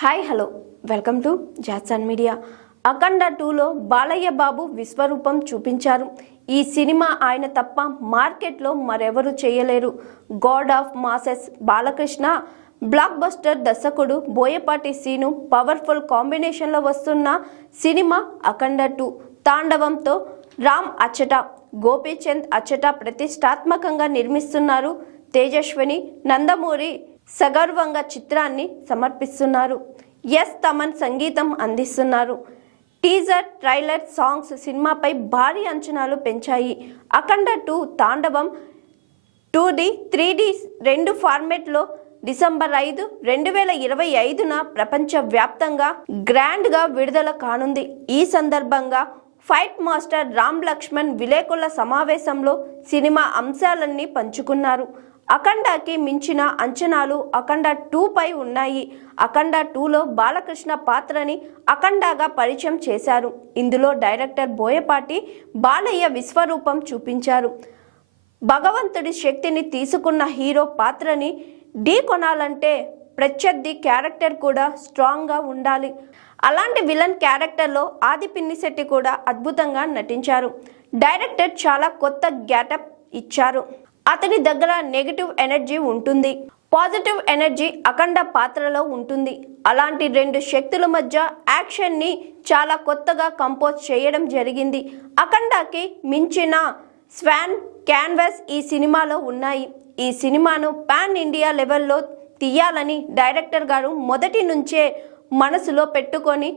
Hi hello welcome to జాట్సన్ media. Akhanda 2లో బాలయ్య బాబు విశ్వరూపం చూపించారు. ఈ సినిమా ఆయన తప్ప మార్కెట్లో మరెవరు చేయలేరు. God of masses Balakrishna, block buster దర్శకుడు బోయపాటి సీను పవర్ఫుల్ కాంబినేషన్లో వస్తున్న సినిమా అఖండ 2. తాండవంతో రామ్ అచ్చట, గోపీచంద్ అచ్చట ప్రతిష్టాత్మకంగా నిర్మిస్తున్నారు. తేజస్విని నందమూరి సగర్వంగా చిత్రాన్ని సమర్పిస్తున్నారు. ఎస్ తమన్ సంగీతం అందిస్తున్నారు. టీజర్, ట్రైలర్, సాంగ్స్ సినిమాపై భారీ అంచనాలు పెంచాయి. అఖండ 2 తాండవం 2D, 3D రెండు ఫార్మెట్లో డిసెంబర్ 5, 2025న ప్రపంచవ్యాప్తంగా గ్రాండ్గా విడుదల కానుంది. ఈ సందర్భంగా ఫైట్ మాస్టర్ రామ్ లక్ష్మణ్ విలేకరుల సమావేశంలో సినిమా అంశాలన్నీ పంచుకున్నారు. అఖండకి మించిన అంచనాలు అఖండ 2పై ఉన్నాయి. అఖండ 2లో బాలకృష్ణ పాత్రని అఖండగా పరిచయం చేశారు. ఇందులో డైరెక్టర్ బోయపాటి బాలయ్య విశ్వరూపం చూపించారు. భగవంతుడి శక్తిని తీసుకున్న హీరో పాత్రని ఢీకొనాలంటే ప్రత్యర్థి క్యారెక్టర్ కూడా స్ట్రాంగ్గా ఉండాలి. అలాంటి విలన్ క్యారెక్టర్లో ఆది పినిశెట్టి కూడా అద్భుతంగా నటించారు. డైరెక్టర్ చాలా కొత్త గెటప్ ఇచ్చారు. అతని దగ్గర నెగిటివ్ ఎనర్జీ ఉంటుంది, పాజిటివ్ ఎనర్జీ అఖండ పాత్రలో ఉంటుంది. అలాంటి రెండు శక్తుల మధ్య యాక్షన్ని చాలా కొత్తగా కంపోజ్ చేయడం జరిగింది. అఖండకి మించిన స్వాన్ క్యాన్వాస్ ఈ సినిమాలో ఉన్నాయి. ఈ సినిమాను పాన్ ఇండియా లెవెల్లో తీయాలని డైరెక్టర్ గారు మొదటి నుంచే మనసులో పెట్టుకొని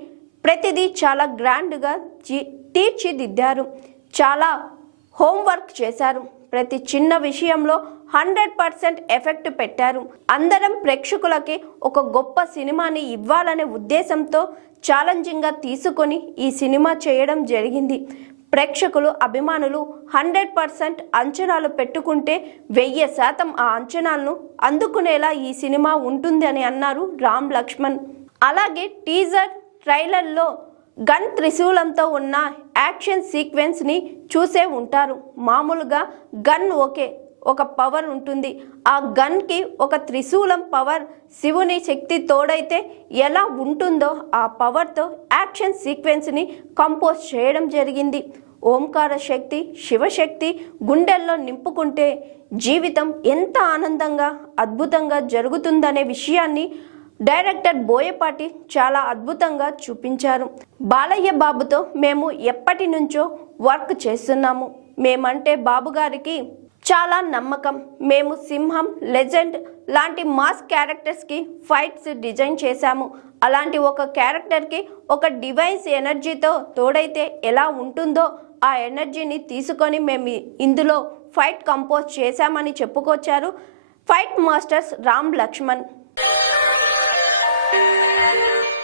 ప్రతిదీ చాలా గ్రాండ్గా తీర్చిదిద్దారు. చాలా హోంవర్క్ చేశారు. ప్రతి చిన్న విషయంలో 100% ఎఫెక్ట్ పెట్టారు. అందరం ప్రేక్షకులకి ఒక గొప్ప సినిమాని ఇవ్వాలనే ఉద్దేశంతో ఛాలెంజింగ్గా తీసుకొని ఈ సినిమా చేయడం జరిగింది. ప్రేక్షకులు, అభిమానులు 100% అంచనాలు పెట్టుకుంటే 1000% ఆ అంచనాలను అందుకునేలా ఈ సినిమా ఉంటుంది అని అన్నారు రామ్ లక్ష్మణ్. అలాగే టీజర్, ట్రైలర్లో గన్ త్రిశూలంతో ఉన్న యాక్షన్ సీక్వెన్స్ని చూసే ఉంటారు. మామూలుగా గన్ ఒక పవర్ ఉంటుంది. ఆ గన్కి ఒక త్రిశూలం పవర్, శివుని శక్తి తోడైతే ఎలా ఉంటుందో ఆ పవర్తో యాక్షన్ సీక్వెన్స్ని కంపోజ్ చేయడం జరిగింది. ఓంకార శక్తి, శివశక్తి గుండెల్లో నింపుకుంటే జీవితం ఎంత ఆనందంగా, అద్భుతంగా జరుగుతుందనే విషయాన్ని డైరెక్టర్ బోయపాటి చాలా అద్భుతంగా చూపించారు. బాలయ్య బాబుతో మేము ఎప్పటి నుంచో వర్క్ చేస్తున్నాము. మేమంటే బాబు గారికి చాలా నమ్మకం. మేము సింహం, లెజెండ్ లాంటి మాస్ క్యారెక్టర్స్కి ఫైట్స్ డిజైన్ చేశాము. అలాంటి ఒక క్యారెక్టర్కి ఒక డివైన్స్ ఎనర్జీతో తోడైతే ఎలా ఉంటుందో ఆ ఎనర్జీని తీసుకొని మేము ఇందులో ఫైట్ కంపోజ్ చేశామని చెప్పుకొచ్చారు ఫైట్ మాస్టర్స్ రామ్ లక్ష్మణ్.